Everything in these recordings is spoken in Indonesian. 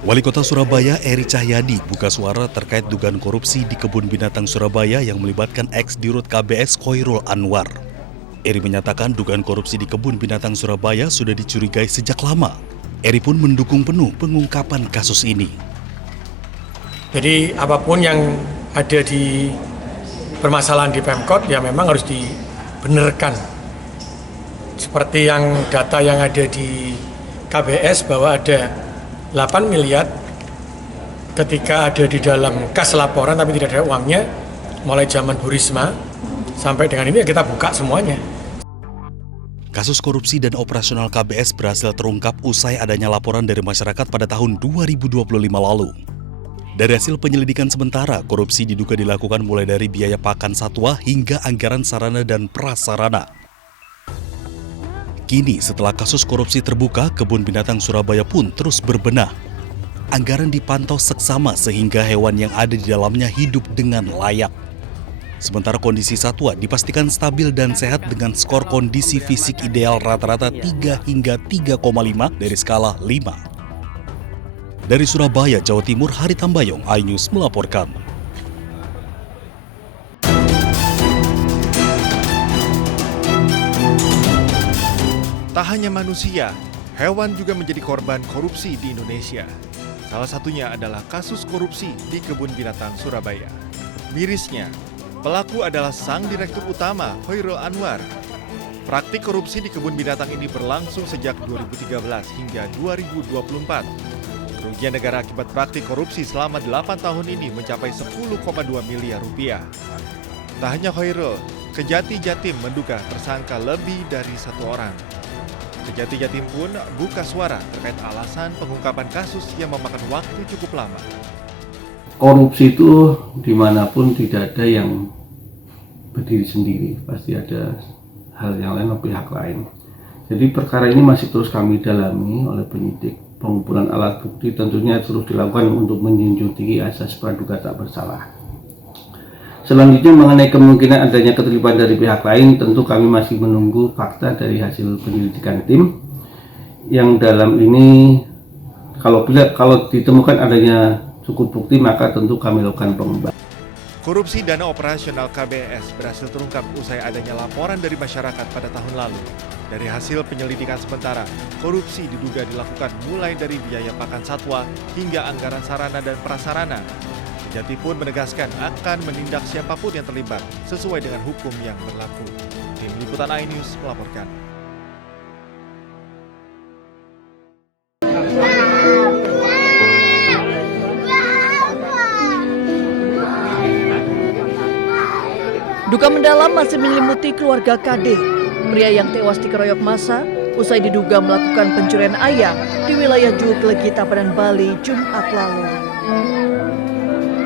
Wali Kota Surabaya Eri Cahyadi buka suara terkait dugaan korupsi di Kebun Binatang Surabaya yang melibatkan ex-Dirut KBS Khoirul Anwar. Eri menyatakan dugaan korupsi di Kebun Binatang Surabaya sudah dicurigai sejak lama. Eri pun mendukung penuh pengungkapan kasus ini. Jadi apapun yang ada di permasalahan di Pemkot ya memang harus dibenarkan. Seperti yang data yang ada di KBS bahwa ada 8 miliar ketika ada di dalam kas laporan tapi tidak ada uangnya mulai zaman Bu Risma sampai dengan ini ya kita buka semuanya. Kasus korupsi dan operasional KBS berhasil terungkap usai adanya laporan dari masyarakat pada tahun 2025 lalu. Dari hasil penyelidikan sementara, korupsi diduga dilakukan mulai dari biaya pakan satwa hingga anggaran sarana dan prasarana. Kini setelah kasus korupsi terbuka, Kebun Binatang Surabaya pun terus berbenah. Anggaran dipantau seksama sehingga hewan yang ada di dalamnya hidup dengan layak. Sementara kondisi satwa dipastikan stabil dan sehat dengan skor kondisi fisik ideal rata-rata 3 hingga 3,5 dari skala 5. Dari Surabaya, Jawa Timur, Hari Tambayong, iNews melaporkan. Tak hanya manusia, hewan juga menjadi korban korupsi di Indonesia. Salah satunya adalah kasus korupsi di Kebun Binatang Surabaya. Mirisnya, pelaku adalah sang direktur utama Khoirul Anwar. Praktik korupsi di Kebun Binatang ini berlangsung sejak 2013 hingga 2024. Kerugian negara akibat praktik korupsi selama 8 tahun ini mencapai 10,2 miliar rupiah. Tak hanya Khoirul, Kejati Jatim menduga tersangka lebih dari 1 orang. Kejati Jatim pun buka suara terkait alasan pengungkapan kasus yang memakan waktu cukup lama. Korupsi itu dimanapun tidak ada yang berdiri sendiri, pasti ada hal yang lain atau pihak lain. Jadi perkara ini masih terus kami dalami oleh penyidik. Pengumpulan alat bukti tentunya terus dilakukan untuk menjunjung tinggi asas praduga tak bersalah. Selanjutnya mengenai kemungkinan adanya keterlibatan dari pihak lain, tentu kami masih menunggu fakta dari hasil penyelidikan tim. Yang dalam ini kalau ditemukan adanya cukup bukti maka tentu kami lakukan pengembangan. Korupsi dana operasional KBS berhasil terungkap usai adanya laporan dari masyarakat pada tahun lalu. Dari hasil penyelidikan sementara, korupsi diduga dilakukan mulai dari biaya pakan satwa hingga anggaran sarana dan prasarana. Kejati pun menegaskan akan menindak siapapun yang terlibat sesuai dengan hukum yang berlaku. Tim Liputan iNews melaporkan. Duka mendalam masih menyelimuti keluarga KD, pria yang tewas dikeroyok massa usai diduga melakukan pencurian ayam di wilayah Juuk Legita Padan Bali Jumat lalu.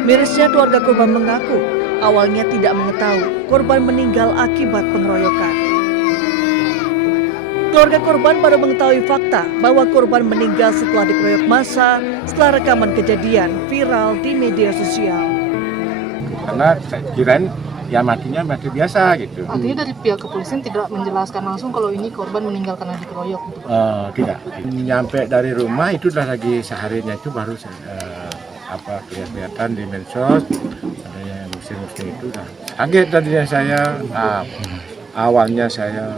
Mirisnya keluarga korban mengaku awalnya tidak mengetahui korban meninggal akibat pengeroyokan. Keluarga korban baru mengetahui fakta bahwa korban meninggal setelah dikeroyok massa setelah rekaman kejadian viral di media sosial. Karena saya kirain ya matinya mati biasa gitu. Artinya dari pihak kepolisian tidak menjelaskan langsung kalau ini korban meninggal karena dikeroyok gitu? Tidak. Nyampe dari rumah itu udah lagi seharinya itu baru kelihatan di medsos adanya muslim itu udah kaget tadinya saya. Awalnya saya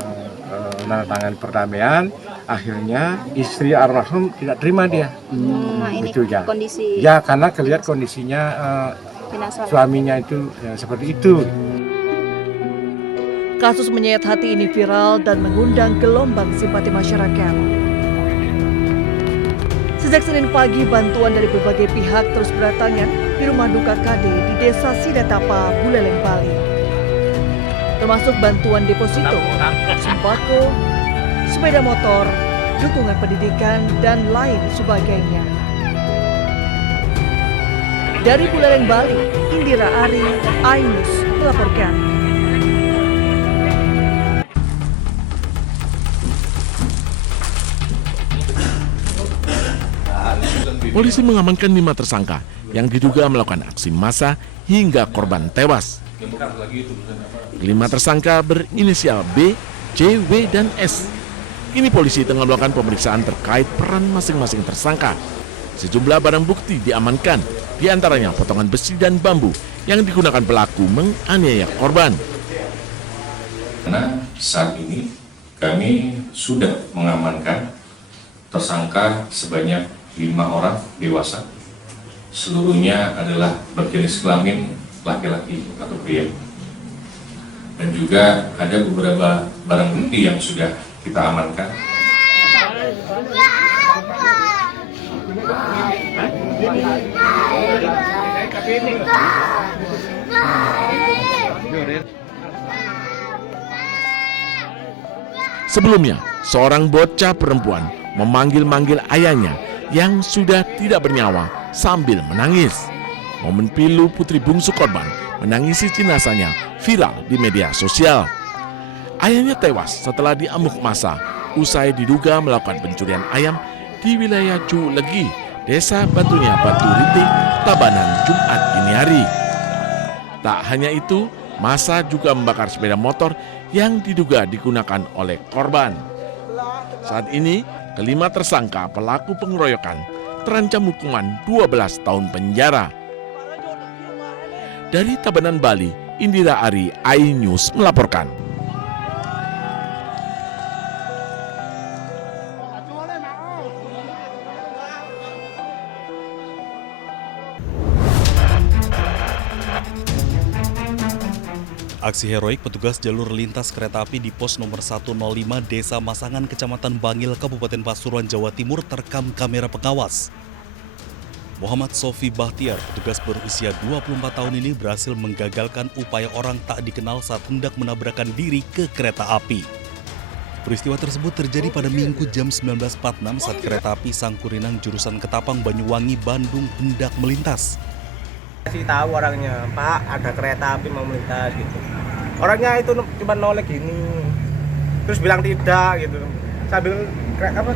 menandatangani perdamaian, akhirnya istri almarhum tidak terima dia. Ini itu ya. Kondisi. Ya karena kelihatan kondisinya suaminya itu ya, seperti itu. Kasus menyayat hati ini viral dan mengundang gelombang simpati masyarakat. Sejak Senin pagi, bantuan dari berbagai pihak terus berdatangan di rumah duka KD di Desa Sidatapa, Buleleng, Bali. Termasuk bantuan deposito, sembako, sepeda motor, dukungan pendidikan, dan lain sebagainya. Dari Buleleng, Bali, Indira Ari, iNews melaporkan. Polisi mengamankan 5 tersangka yang diduga melakukan aksi massa hingga korban tewas. 5 tersangka berinisial B, C, W, dan S. Kini polisi tengah melakukan pemeriksaan terkait peran masing-masing tersangka. Sejumlah barang bukti diamankan, di antaranya potongan besi dan bambu yang digunakan pelaku menganiaya korban. Karena saat ini kami sudah mengamankan tersangka sebanyak 5 orang dewasa. Seluruhnya adalah berjenis kelamin laki-laki atau pria. Dan juga ada beberapa barang bukti yang sudah kita amankan. Sebelumnya, seorang bocah perempuan memanggil-manggil ayahnya yang sudah tidak bernyawa sambil menangis. Momen pilu putri bungsu korban menangisi jenazahnya viral di media sosial. Ayahnya tewas setelah diamuk massa usai diduga melakukan pencurian ayam di wilayah Culegi, Desa Batunya Batu Ritik, Tabanan, Jumat dini hari. Tak hanya itu, massa juga membakar sepeda motor yang diduga digunakan oleh korban. Saat ini, kelima tersangka pelaku pengeroyokan terancam hukuman 12 tahun penjara. Dari Tabanan, Bali, Indira Ari, iNews melaporkan. Aksi heroik petugas jalur lintas kereta api di pos nomor 105 Desa Masangan, Kecamatan Bangil, Kabupaten Pasuruan, Jawa Timur terekam kamera pengawas. Muhammad Sofi Bahtiar, petugas berusia 24 tahun ini berhasil menggagalkan upaya orang tak dikenal saat hendak menabrakkan diri ke kereta api. Peristiwa tersebut terjadi pada Minggu jam 19.46 saat kereta api Sangkurinang jurusan Ketapang, Banyuwangi, Bandung hendak melintas. Kasih tahu orangnya, Pak, ada kereta api mau melintas gitu. Orangnya itu cuma noleh gini, terus bilang tidak gitu. Sambil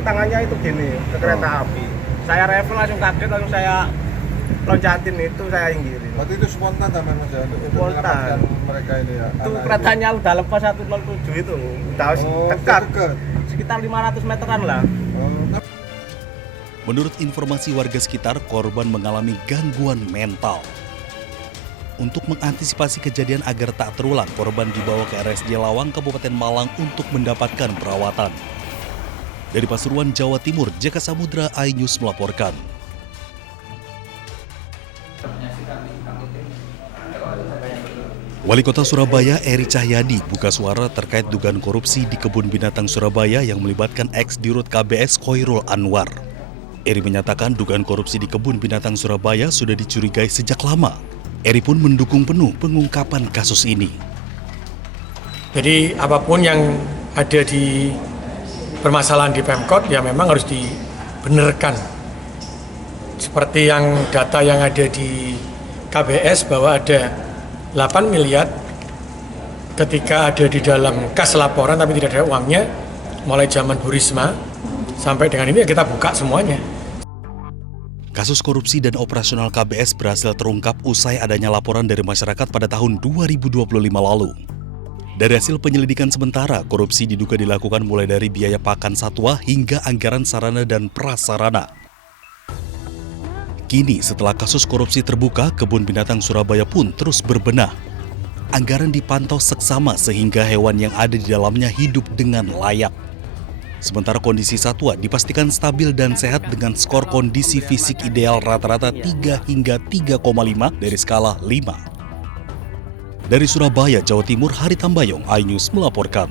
tangannya itu gini ke kereta api. Saya refleks langsung kaget, langsung saya loncatin itu, saya inggirin. Waktu itu spontan sama Mas ya, untuk Spontan. mereka ini ya. Itu keretanya udah lepas 107 itu, udah dekat, sekitar 500 meteran lah. Menurut informasi warga sekitar, korban mengalami gangguan mental. Untuk mengantisipasi kejadian agar tak terulang, korban dibawa ke RSJ Lawang, Kabupaten Malang untuk mendapatkan perawatan. Dari Pasuruan, Jawa Timur, Jaka Samudra, iNews melaporkan. Wali Kota Surabaya Eri Cahyadi buka suara terkait dugaan korupsi di Kebun Binatang Surabaya yang melibatkan ex-dirut KBS Khoirul Anwar. Eri menyatakan dugaan korupsi di Kebun Binatang Surabaya sudah dicurigai sejak lama. Eri pun mendukung penuh pengungkapan kasus ini. Jadi apapun yang ada di permasalahan di Pemkot ya memang harus dibenarkan. Seperti yang data yang ada di KBS bahwa ada 8 miliar ketika ada di dalam kas laporan tapi tidak ada uangnya mulai zaman Bu Risma sampai dengan ini ya kita buka semuanya. Kasus korupsi dan operasional KBS berhasil terungkap usai adanya laporan dari masyarakat pada tahun 2025 lalu. Dari hasil penyelidikan sementara, korupsi diduga dilakukan mulai dari biaya pakan satwa hingga anggaran sarana dan prasarana. Kini setelah kasus korupsi terbuka, Kebun Binatang Surabaya pun terus berbenah. Anggaran dipantau seksama sehingga hewan yang ada di dalamnya hidup dengan layak. Sementara kondisi satwa dipastikan stabil dan sehat dengan skor kondisi fisik ideal rata-rata 3 hingga 3,5 dari skala 5. Dari Surabaya, Jawa Timur, Hari Tambayong, iNews melaporkan.